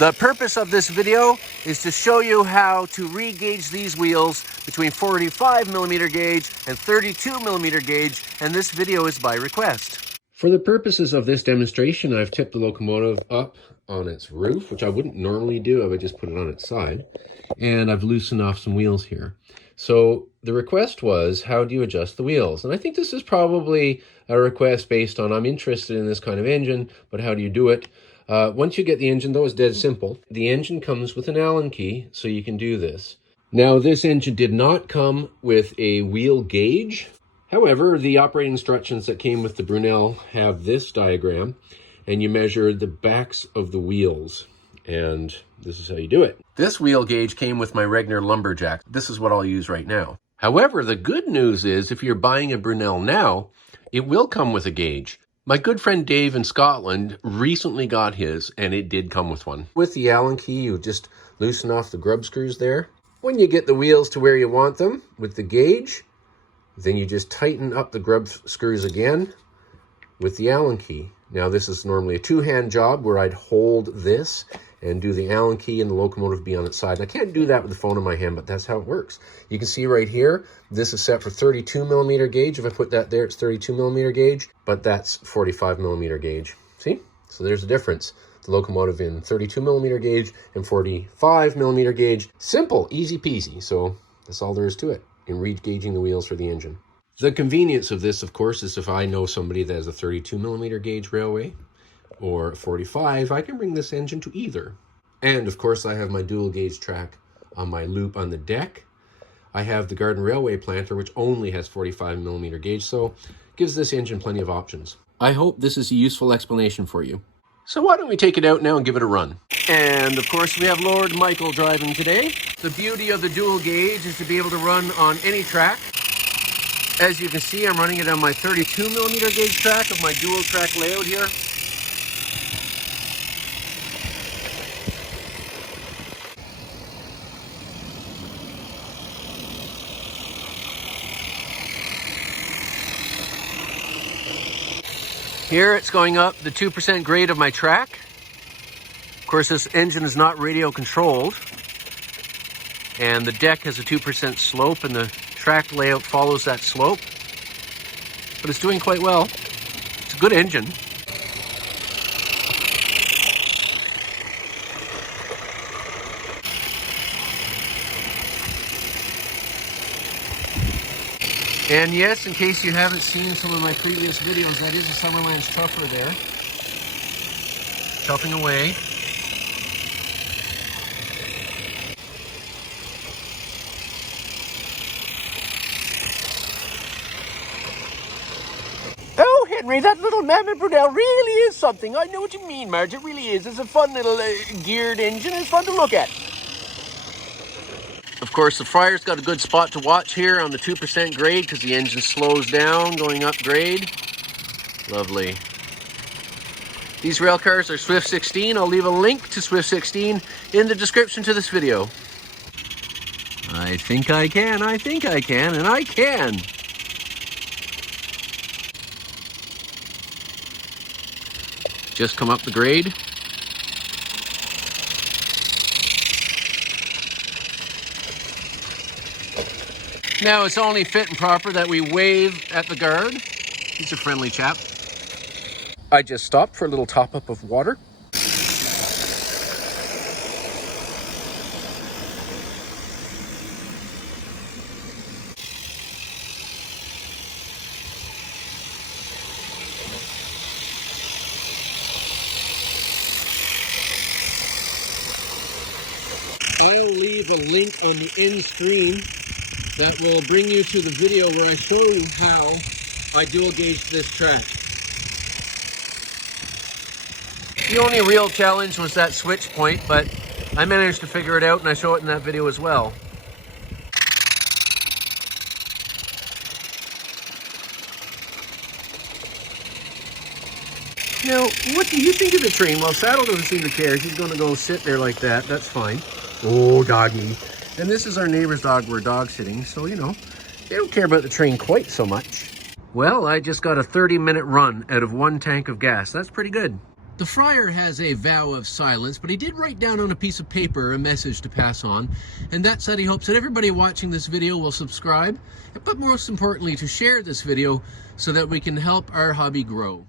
The purpose of this video is to show you how to re-gauge these wheels between 45mm gauge and 32mm gauge, and this video is by request. For the purposes of this demonstration, I've tipped the locomotive up on its roof, which I wouldn't normally do. I would just put it on its side. And I've loosened off some wheels here. So the request was, how do you adjust the wheels? And I think this is probably a request based on, I'm interested in this kind of engine, but how do you do it? Once you get the engine, though, it's dead simple. The engine comes with an Allen key, so you can do this. Now, this engine did not come with a wheel gauge. However, the operating instructions that came with the Brunel have this diagram, and you measure the backs of the wheels. And this is how you do it. This wheel gauge came with my Regner Lumberjack. This is what I'll use right now. However, the good news is if you're buying a Brunel now, it will come with a gauge. My good friend Dave in Scotland recently got his, and it did come with one. With the Allen key, you just loosen off the grub screws there. When you get the wheels to where you want them with the gauge, then you just tighten up the grub screws again with the Allen key. Now, this is normally a two-hand job where I'd hold this and do the Allen key and the locomotive be on its side. And I can't do that with the phone in my hand, but that's how it works. You can see right here, this is set for 32mm gauge. If I put that there, it's 32mm gauge, but that's 45mm gauge. See? So there's a difference. The locomotive in 32mm gauge and 45mm gauge. Simple, easy peasy. So that's all there is to it in re-gauging the wheels for the engine. The convenience of this, of course, is if I know somebody that has a 32mm gauge railway or 45, I can bring this engine to either. And of course, I have my dual gauge track on my loop on the deck. I have the Garden Railway planter, which only has 45mm gauge, so gives this engine plenty of options. I hope this is a useful explanation for you. So why don't we take it out now and give it a run? And of course, we have Lord Michael driving today. The beauty of the dual gauge is to be able to run on any track. As you can see, I'm running it on my 32mm gauge track of my dual track layout here. Here it's going up the 2% grade of my track. Of course, this engine is not radio controlled. And the deck has a 2% slope and the track layout follows that slope. But it's doing quite well. It's a good engine. And yes, in case you haven't seen some of my previous videos, that is a Summerlands chuffer there. Chuffing away. Oh, Henry, that little Mamod Brunel really is something. I know what you mean, Marge. It really is. It's a fun little geared engine. It's fun to look at. Of course, the Friar's got a good spot to watch here on the 2% grade because the engine slows down going up grade. Lovely. These rail cars are Swift 16. I'll leave a link to Swift 16 in the description to this video. I think I can, and I can. Just come up the grade. Now it's only fit and proper that we wave at the guard. He's a friendly chap. I just stopped for a little top up of water. I'll leave a link on the end screen that will bring you to the video where I show you how I dual gauge this track. The only real challenge was that switch point, but I managed to figure it out and I show it in that video as well. Now, what do you think of the train? Well, Saddle doesn't seem to care. She's going to go sit there like that. That's fine. Oh, doggy. And this is our neighbor's dog. We're dog sitting, so, you know, they don't care about the train quite so much. Well, I just got a 30-minute run out of 1 tank of gas. That's pretty good. The friar has a vow of silence, but he did write down on a piece of paper a message to pass on, and that said he hopes that everybody watching this video will subscribe, but most importantly to share this video so that we can help our hobby grow.